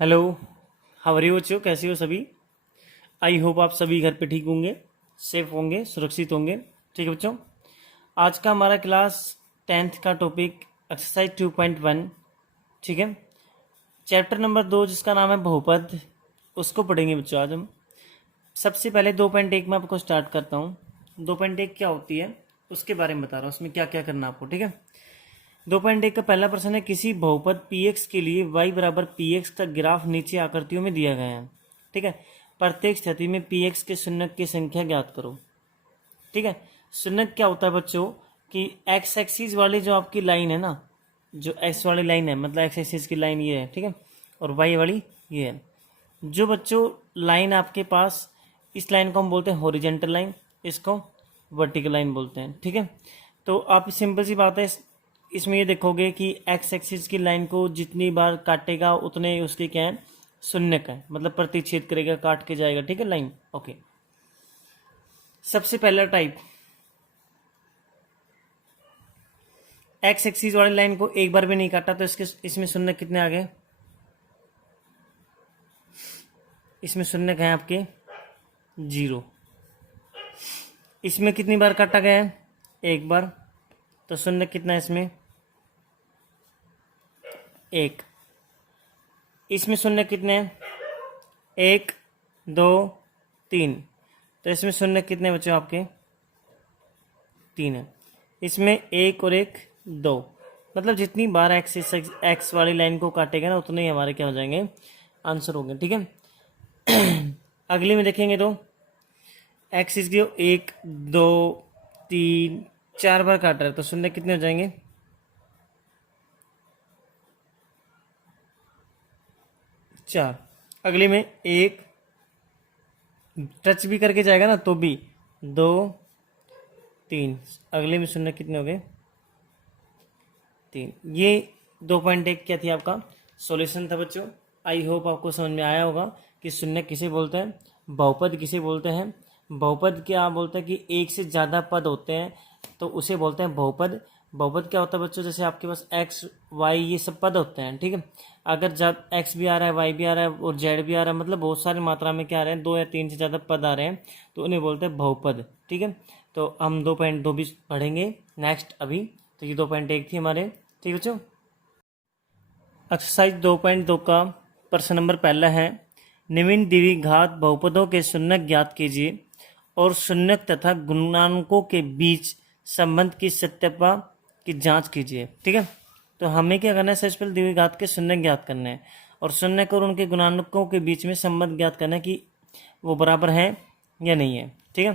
Hello. How are you बच्चों, कैसे हो सभी? आई होप आप सभी घर पे ठीक होंगे, सेफ होंगे, सुरक्षित होंगे। ठीक है बच्चों, आज का हमारा क्लास 10th का टॉपिक एक्सरसाइज 2.1। ठीक है, चैप्टर नंबर 2 जिसका नाम है बहुपद, उसको पढ़ेंगे बच्चों आज हम। सबसे पहले 2.1 में आपको स्टार्ट करता हूँ। 2.1 क्या होती है उसके बारे में बता रहा हूँ, उसमें क्या क्या करना आपको। ठीक है, 2.1 का पहला प्रश्न है, किसी बहुपद px के लिए y बराबर px का ग्राफ नीचे आकृतियों में दिया गया है। ठीक है, प्रत्येक स्थिति में px के शून्यक की संख्या ज्ञात करो। ठीक है, शून्यक क्या होता है बच्चों कि x एक्सिस वाली जो आपकी लाइन है ना, जो x वाली लाइन है मतलब x एक्सिस की लाइन ये है। ठीक है, और y वाली ये है। जो बच्चों लाइन आपके पास, इस लाइन को हम बोलते हैं हॉरिजेंटल लाइन, इसको वर्टिकल लाइन बोलते हैं। ठीक है, तो आप सिंपल सी बात है, इसमें ये देखोगे कि एक्स एक्सिस की लाइन को जितनी बार काटेगा उतने उसके क्या है, शून्य का है, मतलब प्रतिच्छेद करेगा, काट के जाएगा। ठीक है, लाइन। ओके, सबसे पहला टाइप, एक्स एक्सिस वाली लाइन को एक बार भी नहीं काटा तो इसमें शून्य कितने आ गए? इसमें शून्य है आपके 0। इसमें कितनी बार काटा गया है? एक बार, तो शून्य कितना है इसमें? 1। इसमें शून्य कितने हैं? 1 2 3, तो इसमें शून्य कितने बचे आपके? 3 है। इसमें 1 और 1 2, मतलब जितनी बार एक्स वाली लाइन को काटेगा ना उतने ही हमारे क्या हो जाएंगे, आंसर हो गए। ठीक है, अगली में देखेंगे तो एक्स इसकी 1 2 3 4 बार काट रहा है, तो शून्य कितने हो जाएंगे? 4। अगली में 1 टच भी करके जाएगा ना तो भी 2 3, अगले में शून्य कितने हो गए? 3। ये 2.1 क्या थी आपका सॉल्यूशन था बच्चों। आई होप आपको समझ में आया होगा कि शून्य किसे बोलते हैं, बहुपद किसे बोलते हैं। बहुपद क्या बोलते हैं कि एक से ज़्यादा पद होते हैं तो उसे बोलते हैं बहुपद। बहुपद क्या होता है बच्चों, जैसे आपके पास एक्स वाई ये सब पद होते हैं। ठीक है, अगर एक्स भी आ रहा है, वाई भी आ रहा है और जेड भी आ रहा है, मतलब बहुत सारी मात्रा में क्या आ रहे हैं, 2 या 3 से ज़्यादा पद आ रहे हैं, तो उन्हें बोलते हैं बहुपद। ठीक है, तो हम 2.2 भी पढ़ेंगे नेक्स्ट अभी। तो ये 2.1 थी हमारे। ठीक है बच्चों, एक्सरसाइज 2.2 का प्रश्न नंबर पहला है, निम्न द्विघात बहुपदों के शून्यक ज्ञात कीजिए और शून्यक तथा गुणांकों के बीच संबंध की सत्यता की जांच कीजिए। ठीक है, तो हमें क्या करना है, सबसे पहले द्विघात के शून्यक ज्ञात करने हैं और शून्यक और उनके गुणांकों के बीच में संबंध ज्ञात करना है कि वो बराबर है या नहीं है। ठीक है,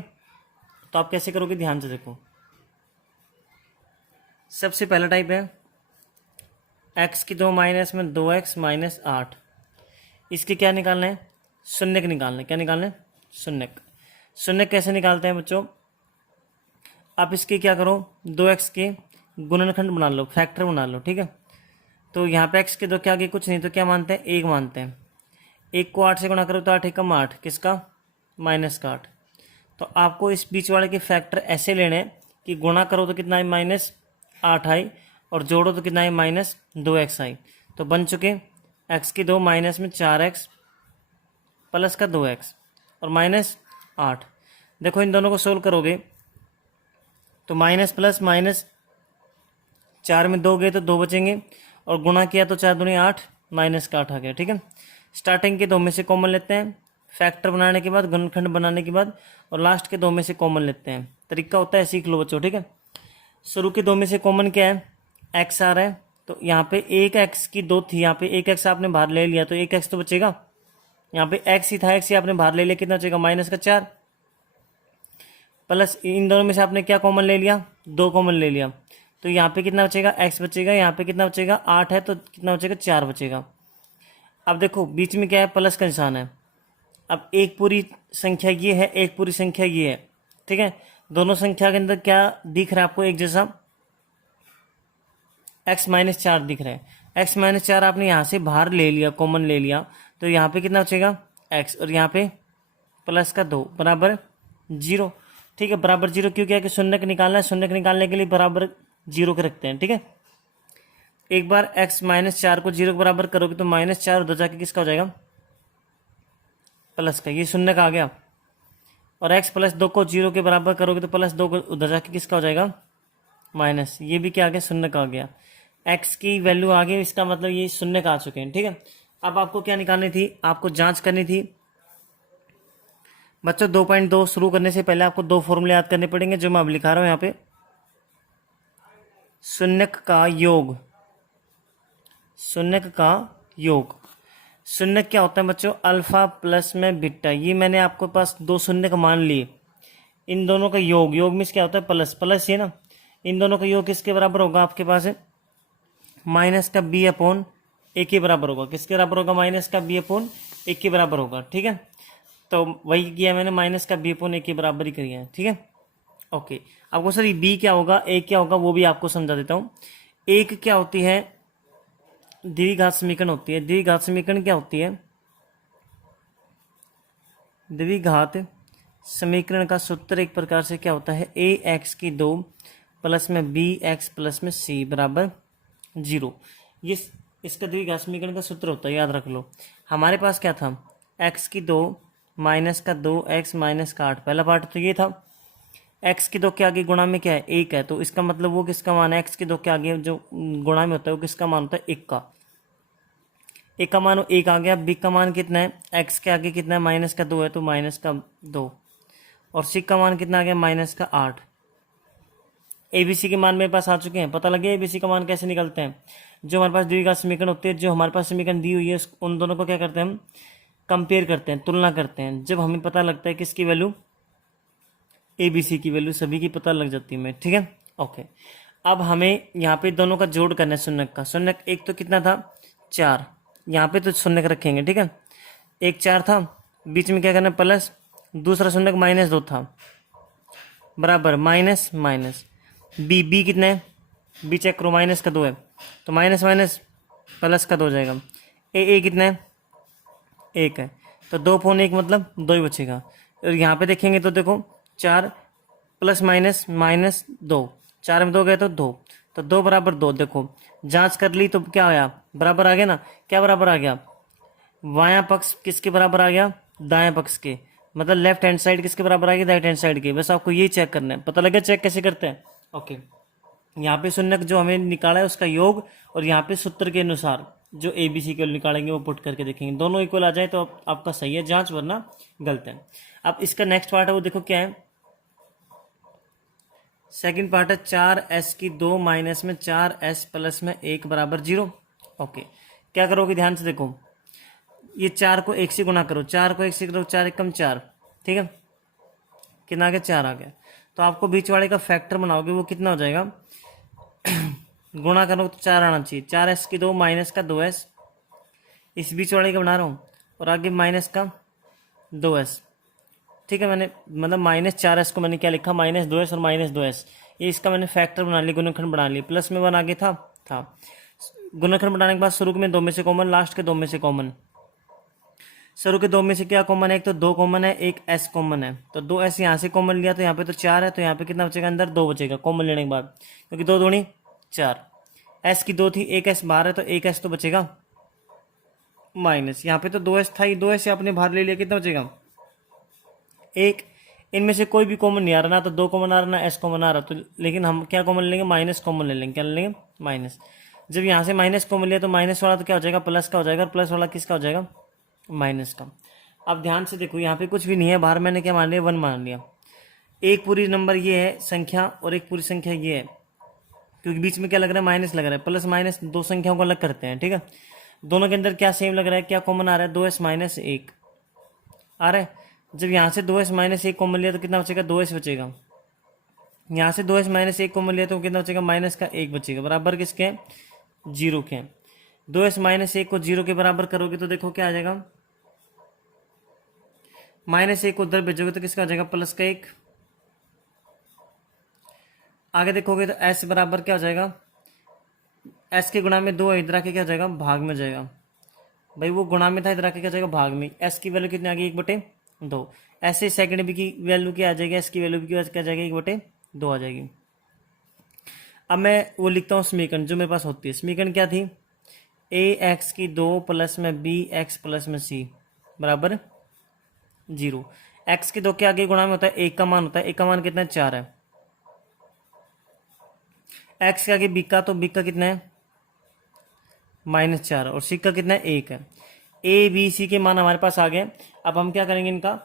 तो आप कैसे करोगे, ध्यान से देखो। सबसे पहला टाइप है एक्स की 2 माइनस में 2x माइनस 8, इसके क्या निकालना है? शून्यक निकालना है। क्या निकालना है? शून्यक। शून्यक कैसे निकालते हैं बच्चों, आप इसके क्या करो, 2x के गुणनखंड बना लो, फैक्टर बना लो। ठीक है, तो यहाँ पे x के 2 क्या आगे कुछ नहीं, तो क्या मानते हैं? 1 मानते हैं। 1 को 8 से गुणा करो तो 8 एकम 8, किसका? माइनस का 8। तो आपको इस बीच वाले के फैक्टर ऐसे लेने हैं कि गुणा करो तो कितना है, -8 आई, और जोड़ो तो कितना है, -2x आई। तो बन चुके x की 2 माइनस में 4x प्लस का 2x और -8। देखो इन दोनों को सोल्व करोगे तो माइनस प्लस माइनस 4 में 2 गए तो 2 बचेंगे, और गुणा किया तो 4 दूनी 8, माइनस का 8 आ गया। ठीक है, स्टार्टिंग के 2 में से कॉमन लेते हैं, फैक्टर बनाने के बाद, गुणनखंड बनाने के बाद, और लास्ट के 2 में से कॉमन लेते हैं। तरीका होता है, सीख लो बच्चों। ठीक है, शुरू के 2 में से कॉमन क्या है? एक्स आ रहा है, तो यहाँ पे एक एक्स की 2 थी, यहाँ पे एक एक्स आपने बाहर ले लिया तो एक एक्स तो बचेगा। यहाँ पे एक्स ही था, एक्स ही आपने बाहर ले लिया, कितना बचेगा? माइनस का 4, प्लस इन दोनों में से आपने क्या कॉमन ले लिया? 2 कॉमन ले लिया, तो यहाँ पे कितना बचेगा? एक्स बचेगा। यहाँ पे कितना बचेगा? 8 है, तो कितना बचेगा? 4 बचेगा। अब देखो बीच में क्या है, प्लस का निशान है। अब एक पूरी संख्या ये है, एक पूरी संख्या ये है। ठीक है, दोनों संख्या के अंदर क्या दिख रहा है आपको? एक जैसा x-4 दिख रहा है। x-4 आपने यहाँ से बाहर ले लिया, कॉमन ले लिया, तो यहाँ पे कितना बचेगा? x, और यहाँ पे प्लस का 2 बराबर 0। ठीक है, बराबर 0 क्यों? क्या कि शून्यक निकालना है, शून्यक निकालने के लिए बराबर 0 के रखते हैं। ठीक है, एक बार x -4 को 0 के बराबर करोगे तो -4 उधर जाके किसका हो जाएगा, प्लस का, ये शून्य का आ गया। और x +2 को 0 के बराबर करोगे तो +2 को उधर जाके किसका हो जाएगा, माइनस, ये भी क्या आ गया, शून्य का आ गया। x की वैल्यू आ गई, इसका मतलब ये शून्य का आ चुके हैं। ठीक है, अब आपको क्या निकालनी थी, आपको जांच करनी थी बच्चों। 2.2 शुरू करने से पहले आपको दो फॉर्मूले याद करने पड़ेंगे, जो मैं अब लिखा रहा हूं यहाँ पे। शून्यक का योग, शून्यक का योग, शून्यक क्या होता है बच्चों, अल्फा प्लस में बीटा। ये मैंने आपको पास दो शून्यक मान लिए, इन दोनों का योग, योग मीन्स क्या होता है, प्लस, प्लस ये ना, इन दोनों का योग किसके बराबर होगा आपके पास है, माइनस का b/1 के बराबर होगा। किसके बराबर होगा, माइनस का b/1 के बराबर होगा। ठीक है, तो वही किया मैंने, माइनस का b/1 के बराबर ही किया है। ठीक है, ओके। आपको सर ये b क्या होगा, a क्या होगा, वो भी आपको समझा देता हूँ। एक क्या होती है, द्विघात समीकरण होती है। द्विघात समीकरण क्या होती है, द्विघात समीकरण का सूत्र एक प्रकार से क्या होता है, ax² प्लस में bx प्लस में c बराबर 0। ये इसका द्विघात समीकरण का सूत्र होता है, याद रख लो। हमारे पास क्या था, x² माइनस का 2x माइनस का 8, पहला पार्ट तो ये था। x² के आगे गुणा में क्या है, 1 है, तो इसका मतलब वो किसका मान है, x² के आगे जो गुणा में होता है वो किसका मान होता है, 1 का। 1 का मान 1 आ गया। b का मान कितना है, x के आगे कितना है, माइनस का 2 है, तो माइनस का 2। और c का मान कितना आ गया, माइनस का 8। ABC के मान मेरे पास आ चुके हैं। पता लगे ABC का मान कैसे निकलते हैं, जो हमारे पास द्विघात समीकरण होते हैं, जो हमारे पास समीकरण दी हुई है उन दोनों को क्या करते हैं, हम कंपेयर करते हैं, तुलना करते हैं। जब हमें पता लगता है किसकी वैल्यू, ABC की वैल्यू सभी की पता लग जाती है हमें। ठीक है, ओके। अब हमें यहाँ पे दोनों का जोड़ करना है, शून्यक का। शून्यक एक तो कितना था, 4, यहाँ पे तो शून्यक रखेंगे। ठीक है, एक 4 था, बीच में क्या करना है, प्लस, दूसरा शून्यक -2 था, बराबर माइनस माइनस। बी कितना है, बी चेक करो, माइनस का 2 है, तो माइनस माइनस प्लस का 2 हो जाएगा। ए कितना है, 1 है, तो 2/1 मतलब 2 ही बचेगा। और यहाँ पे देखेंगे तो देखो 4 प्लस माइनस -2, 4 में 2 गए तो 2, तो 2 बराबर 2। देखो जांच कर ली तो क्या आया, बराबर आ गया ना। क्या बराबर आ गया, बायां पक्ष किसके बराबर आ गया, दायां पक्ष के, मतलब लेफ्ट हैंड साइड किसके बराबर आ गई, राइट हैंड साइड के। बस आपको ये चेक करना है। पता लगे चेक कैसे करते हैं, ओके। यहाँ पे शून्यक जो हमें निकाला है उसका योग, और यहाँ पे सूत्र के अनुसार जो ABC के निकालेंगे वो पुट करके देखेंगे, दोनों इक्वल आ जाए तो आपका सही है जांच, वरना गलत है। अब इसका नेक्स्ट पार्ट है वो देखो क्या है, सेकंड पार्ट है 4s² माइनस में 4s प्लस में 1 बराबर 0। ओके, क्या करोगे ध्यान से देखो, ये 4 को 1 से गुना करो, 4 को 1 से करो, 4 एकम 4। ठीक है, कितना आ गया, 4 आ गया। तो आपको बीच वाले का फैक्टर बनाओगे वो कितना हो जाएगा, गुणा करो तो 4 आना चाहिए। 4s² माइनस का 2s, इस बीच वाले का बना रहा हूँ, और आगे माइनस का 2s। ठीक है, मैंने मतलब -4s को मैंने क्या लिखा, -2s और -2s, ये इसका मैंने फैक्टर बना लिया, गुणनखंड बना लिया। प्लस में 1 आगे था। गुणनखंड बनाने के बाद शुरू में 2 में से कॉमन, लास्ट के 2 में से कॉमन। शुरू के 2 में से क्या कॉमन है, एक तो 2 कॉमन है, एक s कॉमन है, तो 2s यहाँ से कॉमन लिया तो यहाँ पे तो 4 है, तो यहाँ पे कितना बचेगा, अंदर 2 बचेगा कॉमन लेने के बाद, क्योंकि 2 दूनी 4। s की 2 थी, एक s बाहर है, तो एक s तो बचेगा माइनस, यहाँ पे तो 2s था ही, 2s आपने बाहर ले लिया, कितना बचेगा 1। इनमें से कोई भी कॉमन नहीं आ रहा, ना तो 2 कॉमन आ रहा, ना s कॉमन आ रहा, तो लेकिन हम क्या कॉमन लेंगे, माइनस कॉमन ले लेंगे। क्या ले लेंगे, माइनस। जब यहाँ से माइनस कॉमन लिया तो माइनस वाला तो क्या हो जाएगा, प्लस का हो जाएगा, और प्लस वाला किसका हो जाएगा, माइनस का। अब ध्यान से देखो, यहाँ पे कुछ भी नहीं है, बाहर मैंने क्या मान लिया, 1 मान लिया। एक पूरी नंबर ये है संख्या, और एक पूरी संख्या ये है, क्योंकि बीच में क्या लग रहा है, माइनस लग रहा है। प्लस माइनस दो संख्याओं को अलग करते हैं। ठीक है, दोनों के अंदर क्या सेम लग रहा है, क्या कॉमन आ रहा है, 2s - 1 आ रहा है। जब यहाँ से 2s - 1 कॉमन लिया तो कितना बचेगा, 2s बचेगा। यहाँ से 2s - 1 कॉमन लिया तो कितना बचेगा, माइनस का 1 बचेगा, बराबर किसके, 0 के। 2s - 1 को 0 के बराबर करोगे तो देखो क्या आ जाएगा, -1 को उधर भेजोगे तो किसका आ जाएगा, प्लस का 1। आगे देखोगे तो s बराबर क्या हो जाएगा, s के गुणा में 2 है, इधर आके क्या हो जाएगा, भाग में जाएगा। भाई वो गुणा में था, इधर आके क्या हो जाएगा, भाग में। s की वैल्यू कितनी आ गई, 1/2। ऐसे सेकंड बी की वैल्यू क्या आ जाएगी, s की वैल्यू की क्या आ जाएगी, 1/2 आ जाएगी। अब मैं वो लिखता हूँ समीकरण जो मेरे पास होती है। समीकरण क्या थी? ए एक्स की 2 प्लस में बी एक्स प्लस में सी बराबर 0। एक्स की 2 के आगे गुणा में होता है एक का मान होता है, एक का मान कितना है? 4 है। एक्स के आगे बी का, तो बी का कितना है? -4, और सी का कितना है? 1 है। ए बी सी के मान हमारे पास आ गए। अब हम क्या करेंगे? इनका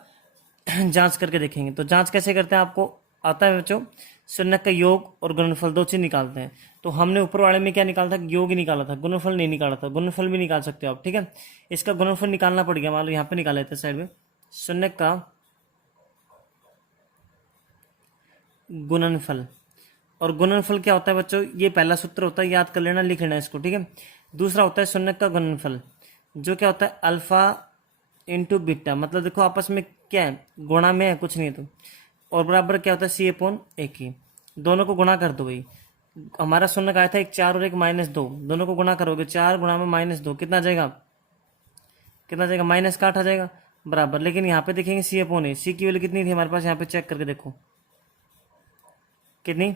जांच करके देखेंगे। तो जांच कैसे करते हैं? आपको आता है बच्चों? शून्य का योग और गुणनफल दो चीज निकालते हैं। तो हमने ऊपर वाले में क्या निकाला था? योग ही निकाला था, गुणनफल नहीं निकाला था। गुणनफल भी निकाल सकते हो आप, ठीक है। इसका गुणनफल निकालना पड़ेगा। मान लो यहाँ पे निकाल लेते हैं साइड में, शून्य का गुणनफल। और गुणनफल क्या होता है बच्चों? ये पहला सूत्र होता है, याद कर लेना, लिख लेना इसको, ठीक है। दूसरा होता है शून्य का गुणनफल, जो क्या होता है? Alpha into beta. मतलब देखो आपस में क्या है? गुणा में है, कुछ नहीं है तो। और बराबर क्या होता है? सी अपॉन ए की। दोनों को गुणा कर दो भाई। हमारा शून्य का आया था एक 4 और एक -2, दोनों को गुणा करोगे, 4 गुणा में -2 कितना आ जाएगा? कितना आ जाएगा? -8 आ जाएगा बराबर। लेकिन यहाँ पे देखेंगे सी अपॉन ए, सी की वैल्यू कितनी थी हमारे पास? यहाँ पे चेक करके देखो कितनी?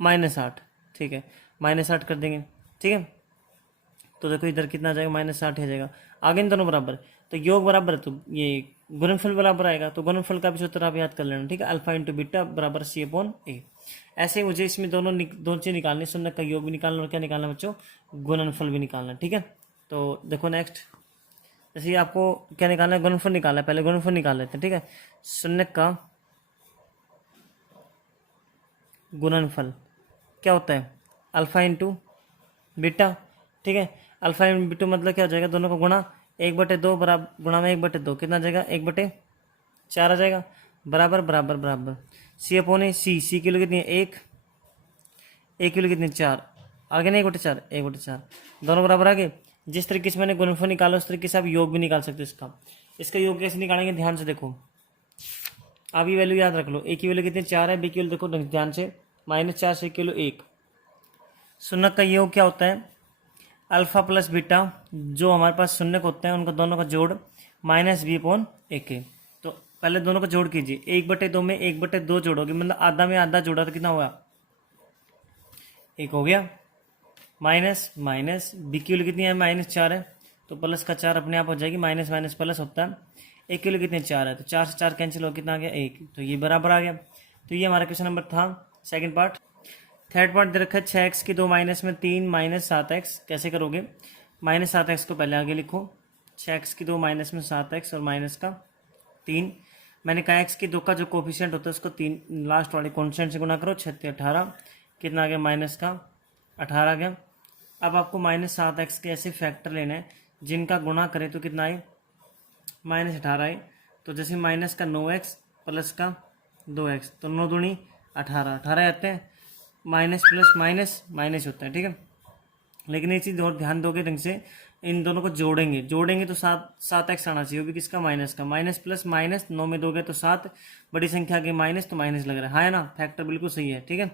-8, ठीक है। -8 कर देंगे, ठीक है। तो देखो इधर कितना आ जाएगा? -8 आ जाएगा। आगे इन दोनों बराबर, तो योग बराबर है तो ये गुणनफल बराबर आएगा। तो गुणनफल का भी सूत्र आप याद कर लेना, ठीक है। अल्फा इंटू बीटा बराबर सी अपॉन ए। ऐसे ही मुझे इसमें दोनों चीज निकालनी, शून्य का योग भी निकालना और क्या निकालना बच्चों? गुणनफल भी निकालना, ठीक है। तो देखो नेक्स्ट, जैसे आपको क्या निकालना है? गुणनफल निकालना है। पहले गुणनफल निकाल लेते हैं, ठीक है। शून्य का गुणनफल क्या होता है? अल्फा इंटू बीटा, ठीक है। अल्फा इंटू बीटू मतलब क्या हो जाएगा? दोनों को गुणा, 1/2 बराबर गुणा में 1/2 कितना आ जाएगा? 1/4 आ जाएगा बराबर बराबर बराबर। सी अपॉन ए, सी किलो कितनी है? 1, एक किलो कितनी? 4। आगे ना 1/4, 1/4 दोनों बराबर आगे। जिस तरीके से मैंने गुणनफल निकाला उस तरीके से आप योग भी निकाल सकते हो इसका। इसका योग कैसे निकालेंगे? ध्यान से देखो, आप ये वैल्यू याद रख लो। ए की वैल्यू कितनी? 4 है। बी की वैल्यू देखो ध्यान से, -4 से किलो 1। शून्य का योग क्या होता है? अल्फा प्लस बीटा, जो हमारे पास शून्य होते हैं उनका दोनों का जोड़, -b/a के। तो पहले दोनों का जोड़ कीजिए। 1/2 में 1/2 जोड़ोगे, मतलब आधा में आधा जोड़ा तो कितना हुआ? 1 हो गया। माइनस माइनस, बी की वैल्यू कितनी है? -4 है, तो प्लस का 4 अपने आप हो जाएगी। माइनस माइनस प्लस होता है। 1 की वैल्यू कितनी? 4 है, तो 4 से 4 कैंसिल हो, कितना आ गया? 1। तो ये बराबर आ गया। तो ये हमारा क्वेश्चन नंबर था, सेकंड पार्ट। थर्ड पार्ट दे रखा है 6x की 2 माइनस में 3 -7x। कैसे करोगे? -7x को पहले आगे लिखो, 6x की 2 माइनस में 7x और माइनस का 3। मैंने कहा x की 2 का जो कोफिशिएंट होता है उसको 3 लास्ट वाले कॉन्स्टेंट से गुणा करो, 6 18 कितना आ गया? -18 आ गया। अब आपको -7x के ऐसे फैक्टर लेने हैं जिनका गुणा करें तो कितना आए? -18 आए। तो जैसे माइनस का 9x प्लस का 2x, तो 9 दूनी 18, 18 आते हैं। माइनस प्लस माइनस माइनस होता है, ठीक है। लेकिन ये चीज़ और ध्यान दोगे ढंग से, इन दोनों को जोड़ेंगे तो 7x आना चाहिए, वो भी किसका? माइनस का। माइनस प्लस माइनस 9 में दोगे तो 7, बड़ी संख्या के माइनस तो माइनस लग रहा है ना। फैक्टर बिल्कुल सही है, ठीक है।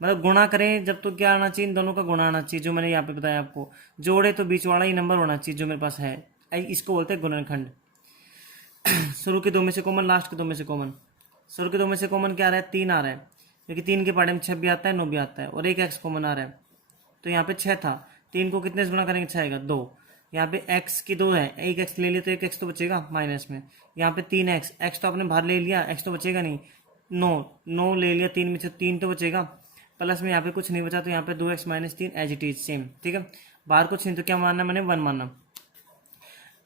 मतलब गुणा करें जब तो क्या आना चाहिए? इन दोनों का गुणा आना चाहिए, जो मैंने यहाँ पे बताया आपको। जोड़े तो बीच वाला ही नंबर होना चाहिए जो मेरे पास है। इसको बोलते हैं गुणनखंड। शुरू के 2 में से कॉमन, लास्ट के 2 में से कॉमन। शुरू के 2 में से कॉमन क्या आ रहा है? 3 आ रहा है, क्योंकि 3 के पहाड़े में 6 भी आता है, 9 भी आता है, और एक एक्स कॉमन आ रहा है। तो यहाँ पे 6 था, 3 को कितने से गुणा करेंगे? 6 आएगा, 2। यहाँ पे एक्स की 2 है, एक एक्स ले लिया तो एक एक्स तो बचेगा माइनस में। यहाँ पे 3x, एक्स तो आपने बाहर ले लिया, एक्स तो बचेगा नहीं। 9 ले लिया 3 में से, 3 तो बचेगा। प्लस में यहाँ पे कुछ नहीं बचा, तो यहाँ पे 2x - 3 as it is same, ठीक है। बाहर कुछ नहीं तो क्या मानना मैंने? 1 मानना।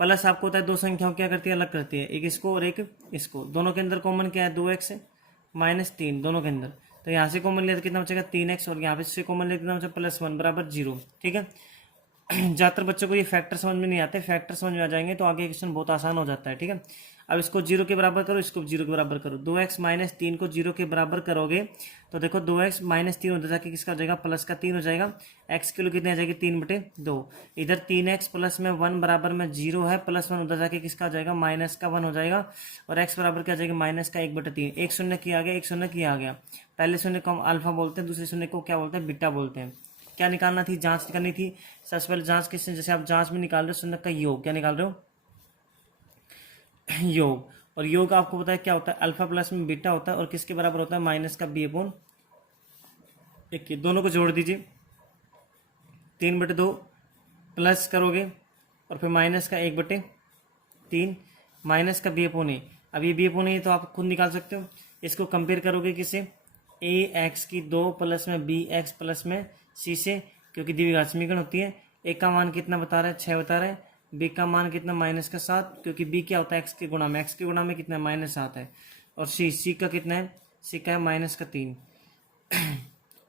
प्लस आपको होता है दो संख्याओं क्या करती है? अलग करती है, एक इसको और एक इसको। दोनों के अंदर कॉमन क्या है? 2x -3 दोनों के अंदर। तो यहाँ से कॉमन लिया तो कितना बचेगा? 3x, और यहाँ पे से कॉमन लिया कितना बचेगा? +1 बराबर 0, ठीक है। ज़्यादातर बच्चों को ये फैक्टर समझ में नहीं आते, फैक्टर समझ में आ जाएंगे तो आगे क्वेश्चन बहुत आसान हो जाता है, ठीक है। अब इसको 0 के बराबर करो, इसको 0 के बराबर करो। 2x - 3 को 0 के बराबर करोगे तो देखो 2x - 3 उधर जाके किसका हो जाएगा? प्लस का 3 हो जाएगा। x किलो कितनी आ जाएगी? 3/2। इधर 3x प्लस में 1 बराबर में 0 है, +1 उधर जाके किसका हो जाएगा? माइनस का 1 हो जाएगा, और x बराबर क्या आ जाएगा? माइनस का 1/3। एक शून्य किया आ गया, एक शून्य किया आ गया। पहले शून्य को हम अल्फा बोलते हैं, दूसरे शून्य को क्या बोलते हैं? बीटा बोलते हैं। क्या निकालना थी? जांच करनी थी। सबसे पहले जांच किससे? जैसे आप जांच में निकाल रहे हो शून्य का योग, क्या निकाल रहे हो? योग। और योग आपको पता है क्या होता है? अल्फा प्लस में बीटा होता है, और किसके बराबर होता है? माइनस का b/, 21 दोनों को जोड़ दीजिए, 3/2 प्लस करोगे और फिर माइनस का 1/3 माइनस का b/a। अब ये b/a है तो आप खुद निकाल सकते हो। इसको कंपेयर करोगे किससे, ax² प्लस में bx प्लस में c से, क्योंकि द्विघात समीकरण होती है। a का मान कितना बता रहा है, 6 बता रहा है। b का मान कितना, -7, क्योंकि b क्या होता है x के गुणा में, x के गुणा में कितना है, -7 है। और c का कितना है, c का है -3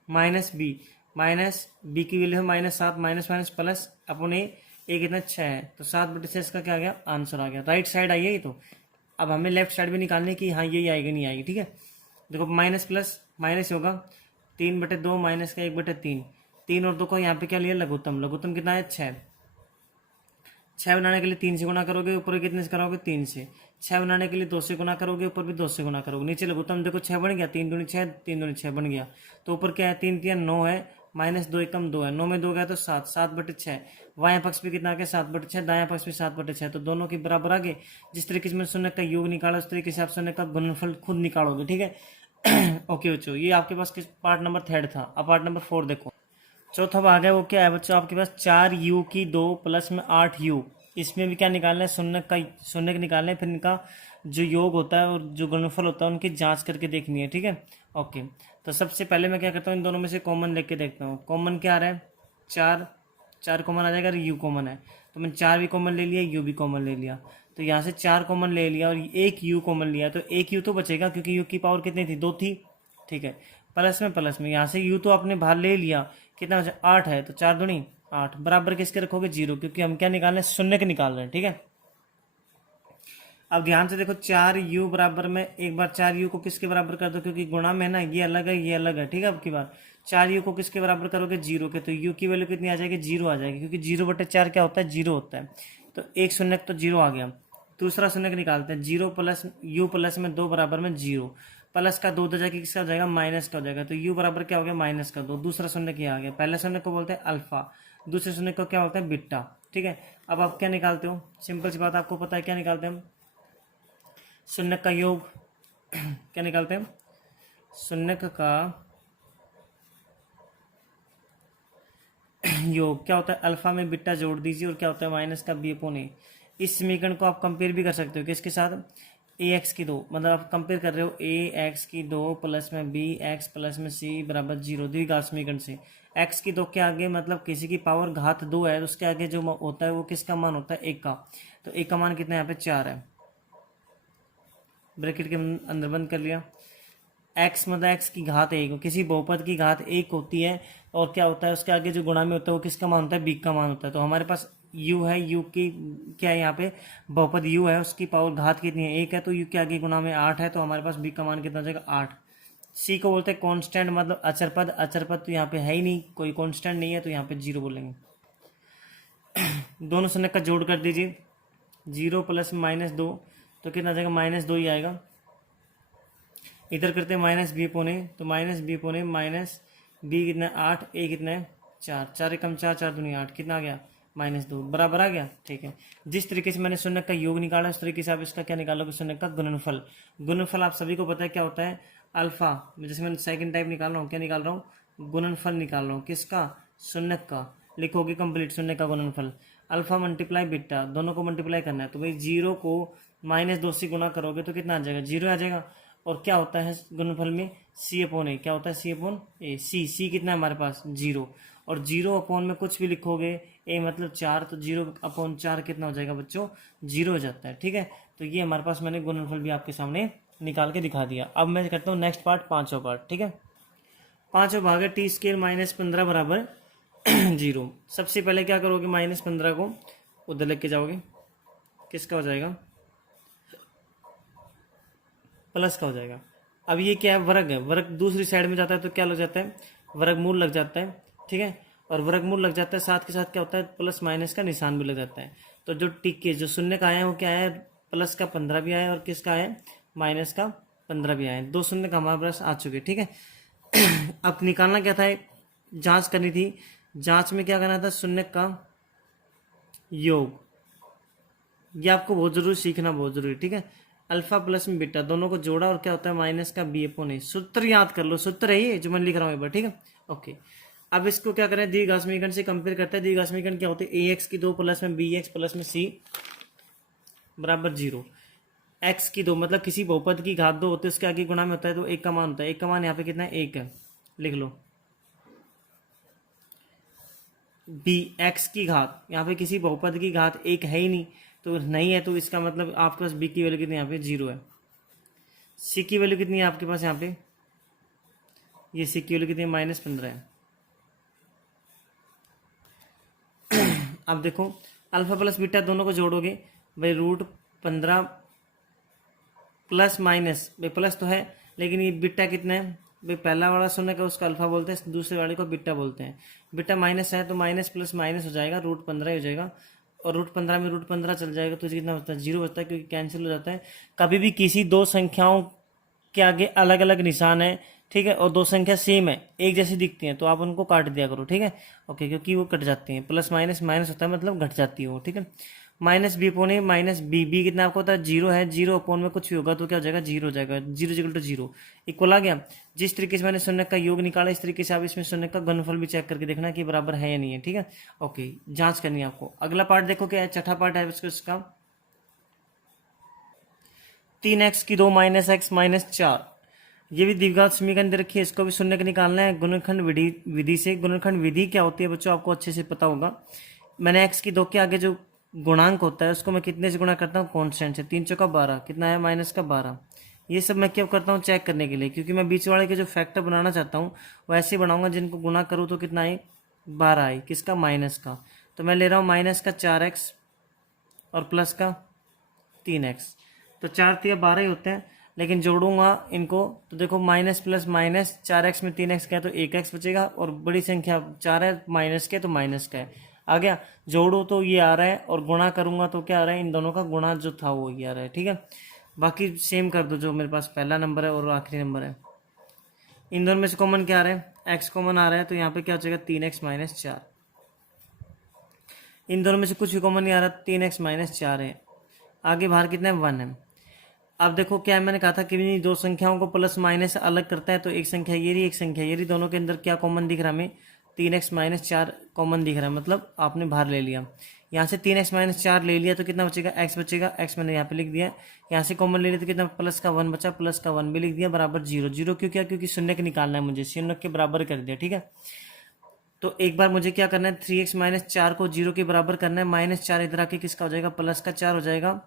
माइनस b की वैल्यू है -7 माइनस प्लस अपने a कितना 6 है, तो 7/6 इसका क्या आ गया, आंसर आ गया। राइट साइड आई है ये तो। अब हमें लेफ्ट साइड भी निकालनी कि हाँ यही आएगी नहीं आएगी, ठीक है। देखो माइनस प्लस माइनस होगा, 3/2 माइनस का 1/3, 3 और 2 को यहाँ पे क्या लिया, लघुत्तम। लघुत्तम कितना है, 6। 6 बनाने के लिए 3 से गुणा करोगे, ऊपर कितने से कराओगे, 3 से। 6 बनाने के लिए 2 से गुणा करोगे, ऊपर भी 2 से गुणा करोगे। नीचे लघुत्तम देखो 6 बन गया, 3 दूनी 6, 3 दूनी 6 बन गया। तो ऊपर क्या है, 3 3 9 है, -2 एकम 2 है, 9 में 2 गया तो 7, 7/6। बाएं पक्ष भी कितना आ गया, 7/6, दाएं पक्ष भी 7/6, तो दोनों के बराबर आ गए। जिस तरीके से मैंने शून्य का योग निकाला उस तरीके से आप शून्य का गुणनफल खुद निकालोगे, ठीक है। ओके बच्चों, ये आपके पास किस पार्ट नंबर 3 था। अब पार्ट नंबर 4 देखो। चौथा भाग है वो क्या है बच्चों, आपके पास 4u² प्लस में 8u। इसमें भी क्या निकालना है, शून्य का निकालना है, फिर इनका जो योग होता है और जो गुणनफल होता है उनकी जांच करके देखनी है, ठीक है। ओके, तो सबसे पहले मैं क्या करता हूँ, इन दोनों में से कॉमन लेके देखता हूँ। कॉमन क्या आ रहा है, 4 कॉमन आ जाएगा और u कॉमन है, तो मैंने 4 भी कॉमन ले लिया, u भी कॉमन ले लिया। तो यहाँ से 4 कॉमन ले लिया और एक u कॉमन लिया, तो एक u तो बचेगा क्योंकि u की पावर कितनी थी, 2 थी, ठीक है। प्लस में यहाँ से u तो आपने बाहर ले लिया, कितना बचा, 8 है, तो 4 दूनी 8, बराबर किसके रखोगे, 0, क्योंकि हम क्या निकाल रहे हैं, शून्य के निकाल रहे हैं, ठीक है। अब ध्यान से देखो, 4u बराबर में एक बार 4u को किसके बराबर कर दो, क्योंकि गुणा में है ना, ये अलग है ये अलग है, ठीक है। अब की बार 4u को किसके बराबर करोगे, 0 के, तो u की वैल्यू कितनी आ जाएगी, 0 आ जाएगी, क्योंकि 0/4 क्या होता है, 0 होता है। तो एक शून्य तो 0 आ गया। दूसरा शून्य निकालते हैं, 0 प्लस u प्लस में 2 बराबर में 0, प्लस का 2 जाके किसका हो जाएगा, माइनस का हो जाएगा, तो u बराबर क्या हो गया, -2। दूसरा शून्य क्या आ गया, पहले शून्य को बोलते हैं अल्फा, दूसरे शून्य को क्या बोलते हैं, बीटा, ठीक है। अब आप क्या निकालते हो, सिंपल सी बात आपको पता है क्या निकालते हैं हम, शून्य का योग क्या निकालते हैं, शून्य का योग क्या होता है, अल्फा में बीटा जोड़ दीजिए और क्या होता है, माइनस का b/a। इस समीकरण को आप कंपेयर भी कर सकते हो किसके साथ, ax², मतलब आप कंपेयर कर रहे हो ax² प्लस में bx प्लस में c बराबर 0, द्विघात समीकरण से। x² के आगे मतलब किसी की पावर घात 2 है, उसके आगे जो होता है वो किसका मान होता है, 1 का। तो 1 का मान कितना है, यहाँ पे 4 है, ब्रैकेट के अंदर बंद कर लिया। x मतलब x की घात 1, किसी बहुपद की घात 1 होती है, और क्या होता है उसके आगे जो गुणा में होता है वो किसका मान होता है, b का मान होता है। तो हमारे पास u है, u की क्या है, यहाँ पे बहुपद u है, उसकी पावर घात कितनी है, 1 है, तो u के आगे गुणा में 8 है, तो हमारे पास b का मान कितना हो जाएगा, 8। c को बोलते हैं कॉन्स्टेंट, मतलब अचर पद। अचर पद तो यहाँ पे है ही नहीं, कोई कॉन्स्टेंट नहीं है, तो यहाँ पे 0 बोलेंगे। दोनों शून्य का जोड़ कर दीजिए, 0 प्लस -2, तो कितना आ जाएगा, -2 ही आएगा। इधर करते हैं -b/a, तो -b/a माइनस b कितना है, 8, a कितना है, 4, 4 एकम 4, 4 दूनी 8, कितना आ गया, -2, बराबर आ गया, ठीक है। जिस तरीके से मैंने शून्य का योग निकाला उस तरीके से आप इसका क्या निकालोगे, शून्य का गुणनफल। गुणनफल आप सभी को पता है क्या होता है, अल्फा। जैसे मैंने सेकंड टाइप निकाल रहा हूँ, क्या निकाल रहा हूँ, गुणनफल निकाल रहा हूँ, किसका, शून्य का। लिखोगे कंप्लीट, शून्य का गुणनफल, अल्फा मल्टीप्लाई बीटा, दोनों को मल्टीप्लाई करना है। तो भाई 0 को -2 से गुणा करोगे तो कितना आ जाएगा, 0 आ जाएगा। और क्या होता है गुणनफल में, c/a, क्या होता है, c/a, c कितना है हमारे पास, 0, और 0 में कुछ भी लिखोगे, a मतलब 4, तो 0/4 कितना हो जाएगा बच्चों, 0 हो जाता है, ठीक है। तो ये हमारे पास मैंने गुणनफल भी आपके सामने निकाल के दिखा दिया। अब मैं करता हूँ नेक्स्ट पार्ट, 5वां पार्ट, ठीक है। 5वां भाग है t² -15 बराबर 0। सबसे पहले क्या करोगे, -15 को उधर लेके जाओगे, किसका हो जाएगा, प्लस का हो जाएगा। अब ये क्या है, वर्ग है, वर्ग दूसरी साइड में जाता है तो क्या लग जाता है, वर्गमूल लग जाता है, ठीक है। और वर्गमूल लग जाता है, साथ के साथ क्या होता है, प्लस माइनस का निशान भी लग जाता है। तो जो टिक जो शून्य का आया है वो क्या है, प्लस का 15 भी आया और किसका है, माइनस का 15 भी आया। 2 शून्य का हमारे पास आ चुके, ठीक है। अब निकालना क्या था, जांच करनी थी। जांच में क्या करना था, शून्य का योग, ये आपको बहुत जरूरी सीखना, बहुत जरूरी, ठीक है। अल्फा प्लस में बीटा दोनों को जोड़ा और क्या होता है, माइनस का b/a। सूत्र याद कर लो, सूत्र है ये जो मैं लिख रहा हूँ एक बार, ठीक है। ओके, अब इसको क्या करें, द्विघात समीकरण से कंपेयर करते हैं। द्विघात समीकरण क्या होते हैं, ए एक्स की दो प्लस में बी एक्स प्लस में सी बराबर 0। एक्स की दो मतलब किसी बहुपद की घात 2 होती है, उसके आगे गुणा में होता है तो एक का मान होता है। एक का मान यहाँ पे कितना है, 1 है, लिख लो। बी एक्स की घात, यहाँ पे किसी बहुपद की घात 1 है ही नहीं, तो नहीं है, तो इसका मतलब आपके पास बी की वैल्यू कितनी, यहाँ पे 0 है। सी की वैल्यू कितनी है आपके पास यहाँ पे, ये सी की वैल्यू कितनी है, -15 है। अब देखो अल्फा प्लस बीटा दोनों को जोड़ोगे भाई, √15 प्लस माइनस, भाई प्लस तो है लेकिन ये बीटा कितना है भाई, पहला वाला शून्य का उसका अल्फा बोलते हैं, दूसरे वाले को बीटा बोलते हैं। बीटा माइनस है तो माइनस प्लस माइनस हो जाएगा, √15 हो जाएगा, और √15 में √15 चल जाएगा तो कितना बचता है, 0 बचता है, क्योंकि कैंसिल हो जाता है। कभी भी किसी दो संख्याओं के आगे अलग अलग निशान है, ठीक है, और दो संख्या सेम है, एक जैसी दिखती हैं, तो आप उनको काट दिया करो, ठीक है। ओके, क्योंकि वो कट जाती हैं, प्लस माइनस माइनस होता है मतलब घट जाती है वो, ठीक है। माइनस बी अपोन ए माइनस बी, बी कितना आपको होता है, 0 है, 0 अपोन में कुछ भी होगा तो क्या हो जाएगा, 0 हो जाएगा, 0 इक्वल आ गया। जिस तरीके से मैंने शून्य का योग निकाला, इस तरीके से आप इसमें शून्य का गुणनफल भी चेक करके देखना कि बराबर है या नहीं है, ठीक है। ओके, जांच करनी है आपको। अगला पार्ट देखो क्या है, छठा पार्ट है इसका 3x की 2 माइनस एक्स माइनस 4, ये भी द्विघात समीकरण दे रखी है, इसको भी शून्य का निकालना है गुणनखंड विधि से। गुणनखंड विधि क्या होती है बच्चों, आपको अच्छे से पता होगा। मैंने x की 2 के आगे जो गुणांक होता है उसको मैं कितने से गुणा करता हूँ, कांस्टेंट से। 3 चौका 12, कितना है, -12। ये सब मैं क्यों करता हूँ, चेक करने के लिए, क्योंकि मैं बीच वाले के जो फैक्टर बनाना चाहता हूँ वो ऐसे बनाऊंगा जिनको गुणा करूँ तो कितना आए, 12 आए, किसका, माइनस का। तो मैं ले रहा हूँ माइनस का 4x और प्लस का 3x, तो 4 3 12 ही होते हैं, लेकिन जोड़ूंगा इनको तो देखो माइनस प्लस माइनस, 4x में 3x का है तो 1x बचेगा, और बड़ी संख्या 4 है माइनस के तो माइनस का है, आ गया। जोड़ो तो ये आ रहा है, और गुणा करूंगा तो क्या आ रहा है, इन दोनों का गुणा जो था वो ये आ रहा है, ठीक है। बाकी सेम कर दो, जो मेरे पास पहला नंबर है और आखिरी नंबर है, इन दोनों में से कॉमन क्या आ रहा है, x कॉमन आ रहा है, तो यहाँ पे क्या हो जाएगा, 3x माइनस 4। इन दोनों में से कुछ भी कॉमन नहीं आ रहा, 3x माइनस 4 है। आगे बाहर कितना है, 1 है। अब देखो क्या है, मैंने कहा था कि दो संख्याओं को प्लस माइनस अलग करता है, तो एक संख्या ये रही, एक संख्या ये रही, दोनों के अंदर क्या कॉमन दिख रहा है हमें, 3x माइनस 4 कॉमन दिख रहा है, मतलब आपने बाहर ले लिया। यहाँ से 3x माइनस 4 ले लिया तो कितना बचेगा, x बचेगा, x मैंने यहाँ पे लिख दिया। यहाँ से कॉमन ले लिया तो कितना, प्लस का 1 बचा, प्लस का 1 भी लिख दिया, बराबर 0। 0 क्यों, क्या, क्योंकि शून्य के निकालना है मुझे, शून्य के बराबर कर दिया, ठीक है। तो एक बार मुझे क्या करना है, 3x माइनस 4 को 0 के बराबर करना है, -4 इधर आके किसका हो जाएगा, प्लस का 4 हो जाएगा।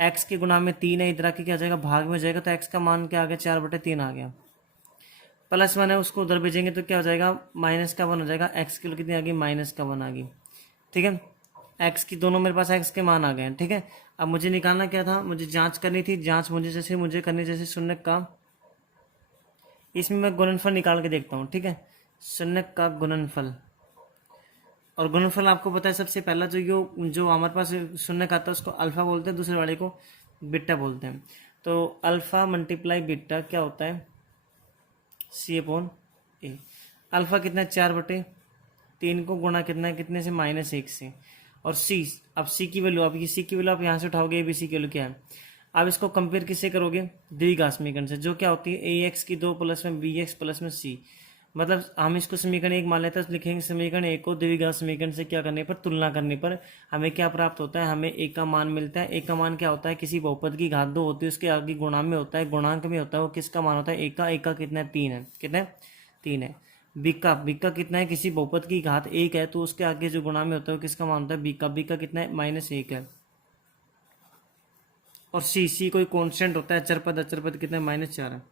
x के गुणा में 3 है, इधर आके क्या हो जाएगा, भाग में हो जाएगा, तो x का मान क्या आ गया, 4/3 आ गया। प्लस 1 है, उसको उधर भेजेंगे तो क्या हो जाएगा, -1 हो जाएगा। x की कितनी आ गई, -1 आ गई, ठीक है। x की दोनों मेरे पास x के मान आ गए हैं, ठीक है। अब मुझे निकालना क्या था, मुझे जांच करनी थी, जांच मुझे करनी जैसे शून्य का, इसमें मैं गुणनफल निकाल के देखता हूँ, ठीक है। शून्य का गुणनफल, और गुणनफल आपको पता है सबसे पहला जो हमारे पास शून्य का आता है उसको अल्फा बोलते हैं, दूसरे वाले को बीटा बोलते हैं। तो अल्फा मल्टीप्लाई बीटा क्या होता है, C/A। अल्फा कितना है, 4/3 को गुणा कितना है, कितने से, -1 से, और C, अब C की वैल्यू, अब ये C की वैल्यू आप यहाँ से उठाओगे, ABC की वैल्यू क्या है। अब इसको कंपेयर किससे करोगे, द्विघात समीकरण से, जो क्या होती है, ax की 2 प्लस में bx प्लस में c, मतलब हम इसको समीकरण 1 मान लेते हैं, लिखेंगे समीकरण 1 को द्विघात समीकरण से क्या करने पर, तुलना करने पर हमें क्या प्राप्त होता है, हमें एक का मान मिलता है। एक का मान क्या होता है, किसी बहुपद की घात 2 होती है, उसके आगे गुणा में होता है, गुणांक में होता है, वो किसका मान होता है, एक का कितना है, 3 है, कितना है, 3 है। बीका कितना है, किसी बहुपद की घात 1 है, तो उसके आगे जो गुणा में होता है वो किसका मान होता है, बीका कितना है, -1 है। और सी कोई कांस्टेंट होता है, अचरपद कितना है, -4 है।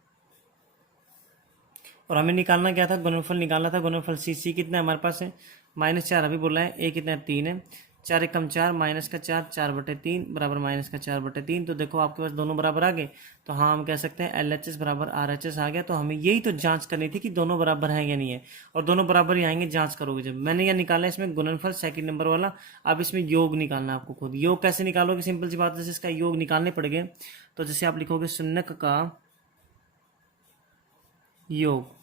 और हमें निकालना क्या था, गुणनफल निकालना था। गुणनफल सी कितना है हमारे पास है, -4 अभी बोला है, ए कितना है, 3 है, 4 एकम 4, माइनस का 4, 4/3 बराबर -4/3। तो देखो आपके पास दोनों बराबर आ गए, तो हाँ हम कह सकते हैं LHS बराबर RHS आ गया। तो हमें यही तो जांच करनी थी कि दोनों बराबर हैं या नहीं है, और दोनों बराबर ही आएंगे, जांच करोगे जब। मैंने यह निकाला इसमें गुणनफल सेकंड नंबर वाला। अब इसमें योग निकालना है आपको खुद। योग कैसे निकालोगे, सिंपल सी बात है, जैसे इसका योग निकालने पड़ेंगे, तो जैसे आप लिखोगे शून्यक का योग,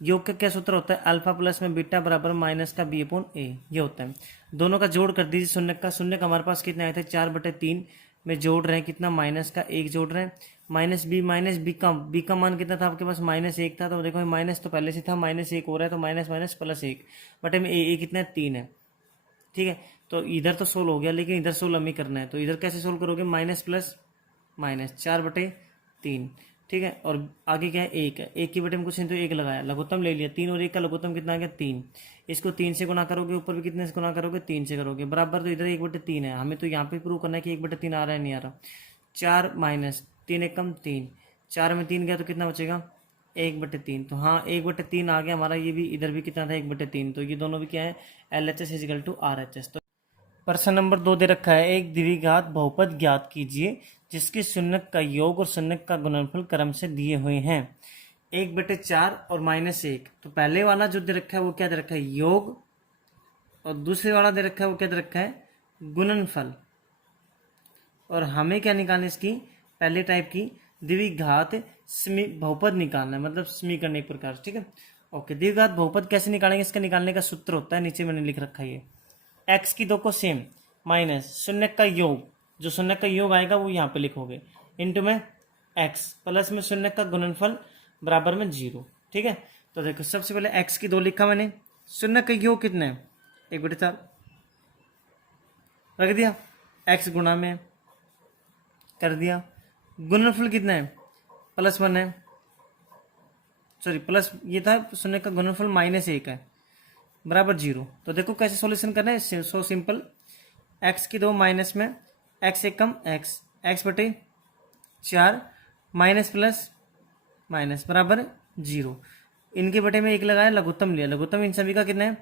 योग का क्या सूत्र होता है, अल्फा प्लस में बीटा बराबर माइनस का B/A, ये होता है। दोनों का जोड़ कर दीजिए शून्य का। शून्य का हमारे पास कितने आए थे, 4/3, में जोड़ रहे हैं कितना, माइनस का 1 जोड़ रहे हैं, माइनस बी का मान कितना था आपके पास, -1 था। तो देखो माइनस तो पहले से था, -1 हो रहा है तो माइनस माइनस +1 बटे में ए कितना है 3 है। ठीक है, तो इधर तो सोल्व हो गया, लेकिन इधर सोल्व हमें करना है। तो इधर कैसे सोल्व करोगे, माइनस प्लस माइनस 4/3। ठीक है, और आगे क्या है 1 है, 1 की बटे में कुछ नहीं तो 1 लगाया, लघुत्तम ले लिया, 3 और 1 का लघुत्तम कितना आ गया 3। इसको 3 से गुना करोगे, ऊपर भी कितने से गुना करोगे 3 से करोगे, बराबर। तो इधर 1/3 है, हमें तो यहाँ पे प्रूव करना है कि 1/3 आ रहा है नहीं आ रहा। 4 माइनस 3 एकम 3, 4 में 3 गया तो कितना बचेगा 1/3। तो हाँ 1/3 आ गया हमारा, ये भी इधर भी कितना था 1/3। तो ये दोनों भी क्या है LHS इजिकल टू RHS। तो प्रश्न नंबर 2 दे रखा है, एक द्विघात बहुपद ज्ञात कीजिए जिसके शून्यक का योग और शून्यक का गुणनफल क्रम से दिए हुए हैं 1/4 और -1। तो पहले वाला जो दे रखा है वो क्या दे रखा है योग, और दूसरे वाला दे रखा है वो क्या दे रखा है गुणनफल। और हमें क्या निकालना है इसकी पहले टाइप की द्विघात बहुपद निकालना है, मतलब समीकरण एक प्रकार से। ठीक है, ओके। द्विघात बहुपद कैसे निकालेंगे, इसका निकालने का सूत्र होता है, नीचे मैंने लिख रखा है ये x की 2 को सेम माइनस शून्यक का योग, जो शून्यक का योग आएगा वो यहाँ पे लिखोगे, इंटू में x प्लस में शून्यक का गुणनफल बराबर में 0। ठीक है, तो देखो सबसे पहले x की 2 लिखा मैंने, शून्यक का योग कितना है 1/4 रख दिया, x गुणा में कर दिया, गुणनफल कितना है +1 है, सॉरी प्लस ये था शून्यक का गुणनफल -1 है बराबर 0। तो देखो कैसे सॉल्यूशन करना है, सो सिंपल। x की 2 माइनस में x एक कम x/4 माइनस प्लस माइनस बराबर 0। इनके बटे में 1 लगाया, लघुत्तम लिया, लघुत्तम इन सभी का कितना है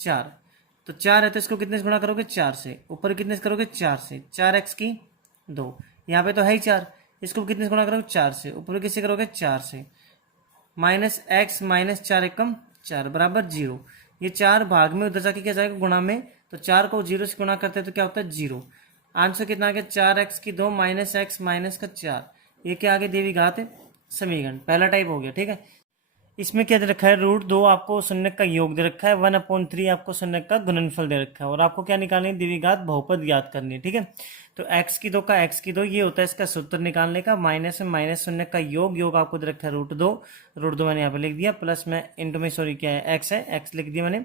4। तो 4 है तो इसको कितने से गुणा करोगे 4 से, ऊपर कितने से करोगे 4 से, 4x की 2, यहाँ पे तो है ही 4, इसको कितने से गुणा करोगे 4 से, ऊपर किससे करोगे 4 से, -x माइनस 4 एकम 4 बराबर 0। ये 4 भाग में उधर जाके क्या जाएगा गुणा में, तो 4 को 0 से गुणा करते हैं तो क्या होता है 0। आंसर कितना आ गया 4x की 2 माइनस x माइनस का 4। ये क्या आगे द्विघात समीकरण पहला टाइप हो गया। ठीक है, इसमें क्या दे रखा है √2 आपको शून्यक का योग दे रखा है, 1/3 आपको शून्यक का गुणनफल दे रखा है, और आपको क्या निकालनी है द्विघात बहुपद ज्ञात करनी है। ठीक है, तो x की 2 का x की 2 ये होता है इसका सूत्र निकालने का, माइनस में माइनस शून्यक का योग आपको दे रखा है √2 मैंने यहाँ पे लिख दिया, प्लस में इंटू में सॉरी क्या है x लिख दिया मैंने,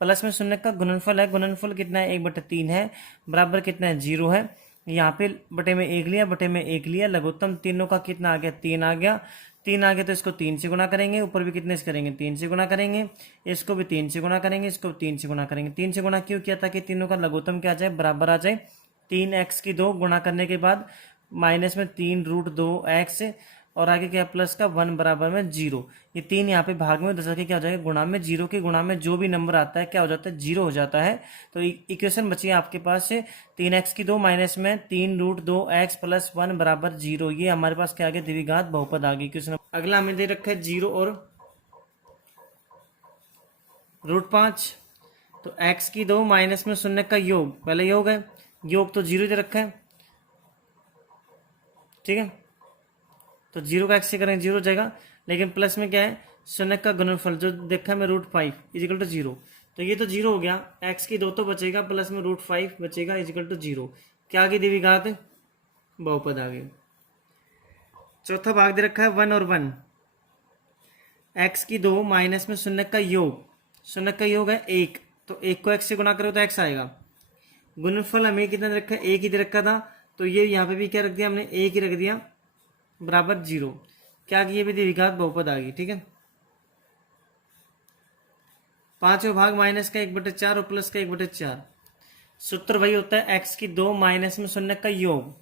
प्लस में शून्यक का गुणनफल है, गुणनफल कितना है 1/3 है, बराबर कितना है 0 है, यहाँ पे बटे में 1 लिया, बटे में 1 लिया, लघुत्तम तीनों का कितना आ गया 3 आ गया, 3 आ गया तो इसको 3 से गुणा करेंगे, ऊपर भी कितने से करेंगे 3 से गुणा करेंगे, इसको भी 3 से गुणा करेंगे, इसको भी 3 से गुणा करेंगे। 3 से गुणा क्यों किया, ताकि तीनों का लघुत्तम क्या आ जाए बराबर आ जाए। 3x की 2 गुणा करने के बाद माइनस में 3√2x और आगे क्या प्लस का 1 बराबर में 0। ये 3 यहाँ पे भाग में दस के क्या हो जाएगा गुणा में, 0 के गुणा में जो भी नंबर आता है क्या हो जाता है 0 हो जाता है। तो इक्वेशन बची है आपके पास से 3x की 2 माइनस में 3√2x प्लस 1 बराबर 0। ये हमारे पास क्या आ गया द्विघात बहुपद आ गई इक्वेशन। अगला हमें दे रखा है 0 और √5। तो x की 2 माइनस में शून्य का योग, पहले योग है, योग तो 0 दे रखा है। ठीक है, तो 0 का x से करेंगे 0 हो जाएगा, लेकिन प्लस में क्या है शून्य का गुणनफल जो देखा है √5 इजिकल टू 0। तो ये तो 0 हो गया, x की 2 तो बचेगा, प्लस में √5 बचेगा इजिकल टू 0। क्या आ गई द्विघात बहुपद आ गई। चौथा भाग दे रखा है 1 और 1। x की 2 माइनस में शून्य का योग, शून्य का योग है 1, तो 1 को x से गुणा करो तो x आएगा। गुणनफल हमें कितना दे रखा है 1 ही दे रखा था, तो ये यहाँ पे भी क्या रख दिया हमने 1 ही रख दिया बराबर 0। क्या ये भी द्विघात बहुपद आ गई। ठीक है, पांचवें भाग माइनस का 1/4 और प्लस का 1/4। सूत्र वही होता है x की 2 माइनस में शून्य का योग,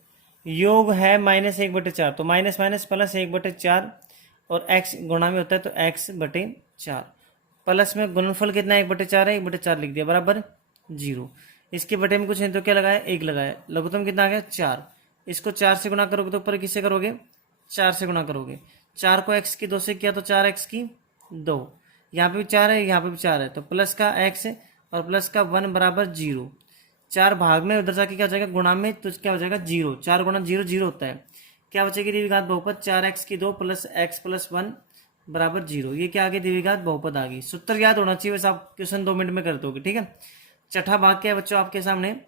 योग है -1/4, तो माइनस माइनस प्लस 1/4 और x गुणा में होता है तो x/4, प्लस में गुणनफल कितना है 1/4 है, 1/4 लिख दिया बराबर 0। इसके बटे में कुछ नहीं तो क्या लगाया 1 लगाया, लघुत्तम कितना आ गया 4। इसको 4 से गुणा करोगे तो ऊपर किससे करोगे 4 से गुणा करोगे। 4 को x की 2 से किया तो 4x की 2, यहाँ पे भी 4 है यहाँ पे भी 4 है, तो प्लस का x और प्लस का 1 बराबर 0। 4 भाग में उधर जाके क्या हो जाएगा गुणा में, तो क्या हो जाएगा 0। 4 गुणा 0 0 होता है। क्या बचेगी द्विघात बहुपद 4x की 2 प्लस x प्लस 1 बराबर 0। ये क्या आ गई द्विघात बहुपद आ गई। सूत्र याद होना चाहिए, वैसे आप क्वेश्चन 2 मिनट में कर दोगे। ठीक है, छठा भाग क्या है बच्चों आपके सामने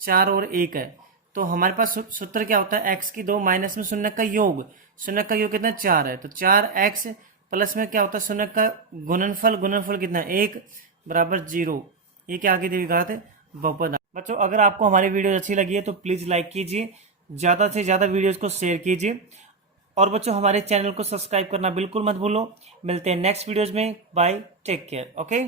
4 और 1 है, तो हमारे पास सूत्र क्या होता है, x की 2 माइनस में शून्य का योग, शून्य का योग कितना 4 है, तो 4x प्लस में क्या होता है शून्य का गुणनफल, गुणनफल कितना 1 बराबर 0। ये क्या आगे दिखाते हैं, बहुपद। बच्चों अगर आपको हमारी वीडियो अच्छी लगी है तो प्लीज़ लाइक कीजिए, ज़्यादा से ज़्यादा वीडियोज़ को शेयर कीजिए, और बच्चों हमारे चैनल को सब्सक्राइब करना बिल्कुल मत भूलो। मिलते हैं नेक्स्ट वीडियोज़ में, बाय, टेक केयर, ओके।